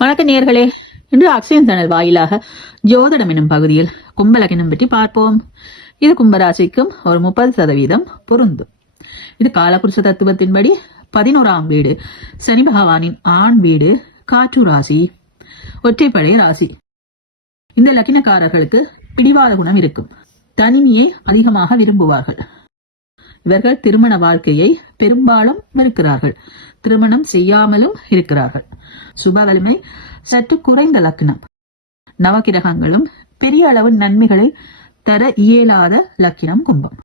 வணக்க நேயர்களே, இன்று அக்ஷயம் சேனல் வாயிலாக ஜோதிடம் என்னும் பகுதியில் கும்பலக்கினம் பற்றி பார்ப்போம். இது கும்பராசிக்கும் ஒரு 30% பொருந்தும். இது காலபுருஷ தத்துவத்தின்படி 11ஆம் வீடு, சனி பகவானின் ஆண் வீடு, காற்று ராசி, ஒற்றைப்படை ராசி. இந்த லக்கினக்காரர்களுக்கு பிடிவாத குணம் இருக்கும். தனிமையை அதிகமாக விரும்புவார்கள். இவர்கள் திருமண வாழ்க்கையை பெரும்பாலும் வெறுக்கிறார்கள். திருமணம் செய்யாமலும் இருக்கிறார்கள். சுப வலிமை சற்று குறைந்த லக்னம். நவகிரகங்களும் பெரிய அளவு நன்மைகளை தர இயலாத லக்கினம் கும்பம்.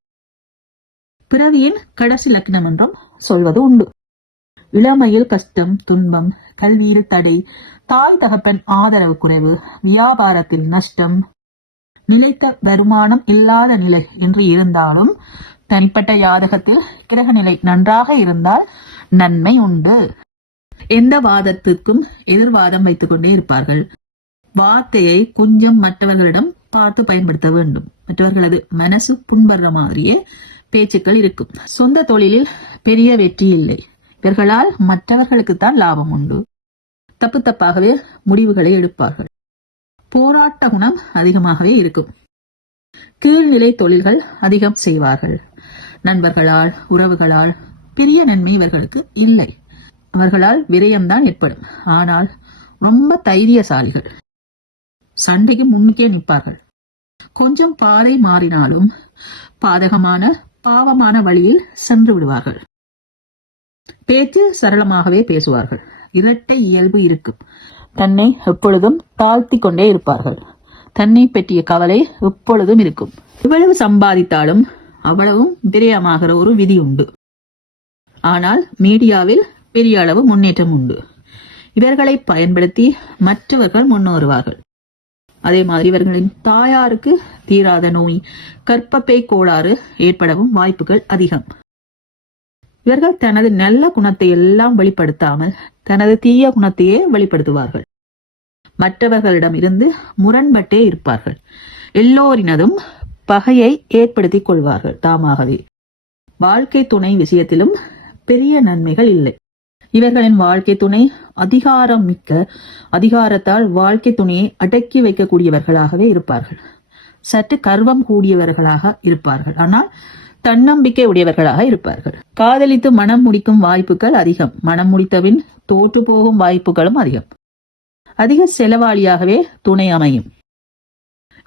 பிறவியின் கடைசி லக்னம் என்றும் சொல்வது உண்டு. இளமையில் கஷ்டம், துன்பம், கல்வியில் தடை, தாய் தகப்பன் ஆதரவு குறைவு, வியாபாரத்தில் நஷ்டம், நிலைத்த வருமானம் இல்லாத நிலை என்று இருந்தாலும் தனிப்பட்ட ஜாதகத்தில் கிரக நிலை நன்றாக இருந்தால் நன்மை உண்டு. எந்த வாதத்திற்கும் எதிர்வாதம் வைத்துக் கொண்டே இருப்பார்கள். வார்த்தையை கொஞ்சம் மற்றவர்களிடம் பார்த்து பயன்படுத்த வேண்டும். மற்றவர்களது மனசு புண்படுற மாதிரியே பேச்சுக்கள் இருக்கும். சொந்த தொழிலில் பெரிய வெற்றி இல்லை. இவர்களால் மற்றவர்களுக்குத்தான் லாபம் உண்டு. தப்பு தப்பாகவே முடிவுகளை எடுப்பார்கள். போராட்ட குணம் அதிகமாகவே இருக்கும். கீழ்நிலை தொழில்கள் அதிகம் செய்வார்கள். நண்பர்களால், உறவுகளால் பெரிய நன்மை இவர்களுக்கு இல்லை. அவர்களால் விரயம்தான் ஏற்படும். ஆனால் ரொம்ப தைரியசாலிகள். சண்டைக்கு முன்னுக்கே நிற்பார்கள். கொஞ்சம் பாதை மாறினாலும் பாதகமான பாவமான வழியில் சென்று விடுவார்கள். பேச்சு சரளமாகவே பேசுவார்கள். இரட்டை இயல்பு இருக்கும். தன்னை எப்பொழுதும் தாழ்த்தி கொண்டே இருப்பார்கள். தன்னை பற்றிய கவலை எப்பொழுதும் இருக்கும். எவ்வளவு சம்பாதித்தாலும் அவ்வளவும் விரயமாகிற ஒரு விதி உண்டு. ஆனால் மீடியாவில் பெரிய அளவு முன்னேற்றம் உண்டு. இவர்களை பயன்படுத்தி மற்றவர்கள் முன்னேறுவார்கள். அதே மாதிரி இவர்களின் தாயாருக்கு தீராத நோய், கர்ப்பப்பை கோளாறு ஏற்படவும் வாய்ப்புகள் அதிகம். இவர்கள் தனது நல்ல குணத்தை எல்லாம் வெளிப்படுத்தாமல் தனது தீய குணத்தையே வெளிப்படுத்துவார்கள். மற்றவர்களிடம் இருந்து முரண்பட்டே இருப்பார்கள். எல்லோரினதும் பகையை ஏற்படுத்திக் கொள்வார்கள் தாமாகவே. வாழ்க்கை துணை விஷயத்திலும் பெரிய நன்மைகள் இல்லை. இவர்களின் வாழ்க்கை துணை அதிகாரம் மிக்க, அதிகாரத்தால் வாழ்க்கை துணையை அடக்கி வைக்கக்கூடியவர்களாகவே இருப்பார்கள். சற்று கர்வம் கூடியவர்களாக இருப்பார்கள். ஆனால் தன்னம்பிக்கை உடையவர்களாக இருப்பார்கள். காதலித்து மனம் முடிக்கும் வாய்ப்புகள் அதிகம். மனம் முடித்தபின் தோற்று போகும் வாய்ப்புகளும் அதிகம். அதிக செலவாளியாகவே துணை அமையும்.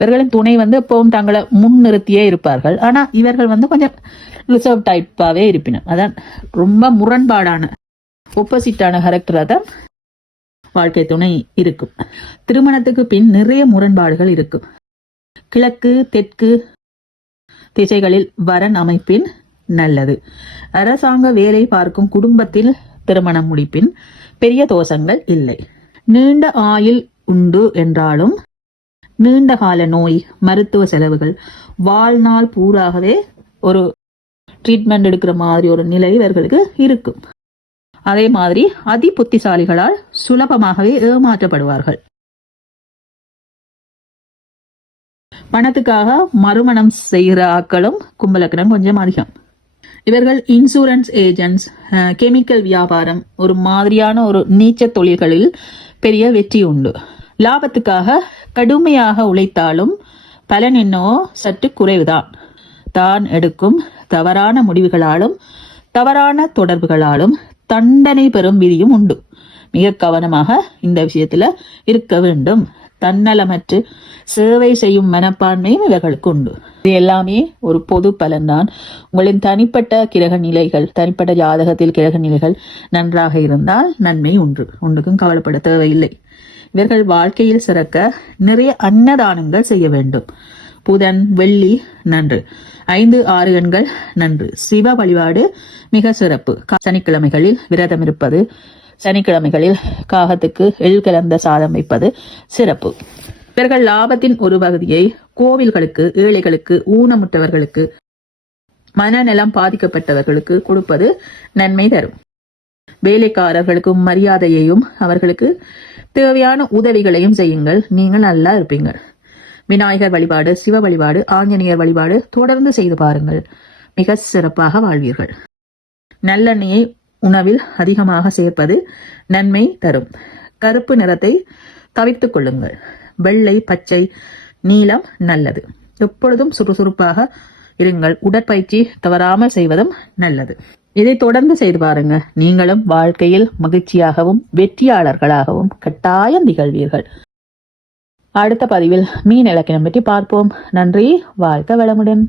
இவர்களின் துணை எப்பவும் தங்களை முன்னிறுத்தியே இருப்பார்கள். ஆனா இவர்கள் கொஞ்சம் ரிசர்வ் டைப்பாவே இருப்பினும் அதான் ரொம்ப முரண்பாடான ஒப்போசிட்டான கேரக்டரா தான் வாழ்க்கை துணை இருக்கும். திருமணத்துக்கு பின் நிறைய முரண்பாடுகள் இருக்கும். கிழக்கு தெற்கு திசைகளில் வரன் அமைப்பின் நல்லது. அரசாங்க வேலை பார்க்கும் குடும்பத்தில் திருமணம் முடிப்பின் பெரிய தோஷங்கள் இல்லை. நீண்ட ஆயுள் உண்டு என்றாலும் நீண்ட கால நோய், மருத்துவ செலவுகள், வாழ்நாள் பூராகவே ஒரு ட்ரீட்மெண்ட் எடுக்கிற மாதிரி ஒரு நிலை இவர்களுக்கு இருக்கும். அதே மாதிரி அதி புத்திசாலிகளால் சுலபமாகவே ஏமாற்றப்படுவார்கள். பணத்துக்காக மறுமணம் செய்கிற ஆட்களும் கும்பலக்கணம் கொஞ்சம் அதிகம். இவர்கள் இன்சூரன்ஸ் ஏஜென்ட்ஸ், கெமிக்கல் வியாபாரம், ஒரு மாதிரியான ஒரு நீச்ச தொழில்களில் பெரிய வெற்றி உண்டு. லாபத்துக்காக கடுமையாக உழைத்தாலும் பலன் என்னவோ சற்று குறைவுதான். தான் எடுக்கும் தவறான முடிவுகளாலும் தவறான தொடர்புகளாலும் தண்டனை பெறும் விதியும் உண்டு. மிக கவனமாக இந்த விஷயத்துல இருக்க வேண்டும். தன்னலமற்று சேவை செய்யும் மனப்பான்மையும் இவர்களுக்கு உண்டு. இது எல்லாமே ஒரு பொது பலன்தான். உங்களின் தனிப்பட்ட கிரக நிலைகள், தனிப்பட்ட ஜாதகத்தில் கிரக நிலைகள் நன்றாக இருந்தால் நன்மை ஒன்றுக்கும் கவலைப்பட தேவையில்லை. இவர்கள் வாழ்க்கையில் சிறக்க நிறைய அன்னதானங்கள் செய்ய வேண்டும். புதன், வெள்ளி நன்று. 5, 6 எண்கள் நன்று. சிவ வழிபாடு மிக சிறப்பு. சனிக்கிழமைகளில் விரதம் இருப்பது, சனிக்கிழமைகளில் காகத்துக்கு எள் கலந்த சாதம் வைப்பது சிறப்பு. இவர்கள் லாபத்தின் ஒரு பகுதியை கோவில்களுக்கு, ஏழைகளுக்கு, ஊனமுற்றவர்களுக்கு, மனநலம் பாதிக்கப்பட்டவர்களுக்கு கொடுப்பது நன்மை தரும். வேலைக்காரர்களுக்கும் மரியாதையையும் அவர்களுக்கு தேவையான உதவிகளையும் செய்யுங்கள். நீங்கள் நல்லா இருப்பீங்கள். விநாயகர் வழிபாடு, சிவ வழிபாடு, ஆஞ்சநேயர் வழிபாடு தொடர்ந்து செய்து பாருங்கள். மிக சிறப்பாக வாழ்வீர்கள். நல்லெண்ணெயை உணவில் அதிகமாக சேர்ப்பது நன்மை தரும். கருப்பு நிறத்தை தவிர்த்துக் கொள்ளுங்கள். வெள்ளை, பச்சை, நீலம் நல்லது. எப்பொழுதும் சுறுசுறுப்பாக இருங்கள். உடற்பயிற்சி தவறாமல் செய்வதும் நல்லது. இதை தொடர்ந்து செய்து பாருங்க. நீங்களும் வாழ்க்கையில் மகிழ்ச்சியாகவும் வெற்றியாளர்களாகவும் கட்டாயம் திகழ்வீர்கள். அடுத்த பதிவில் மீன் இலக்கணம் பற்றி பார்ப்போம். நன்றி. வாழ்க வளமுடன்.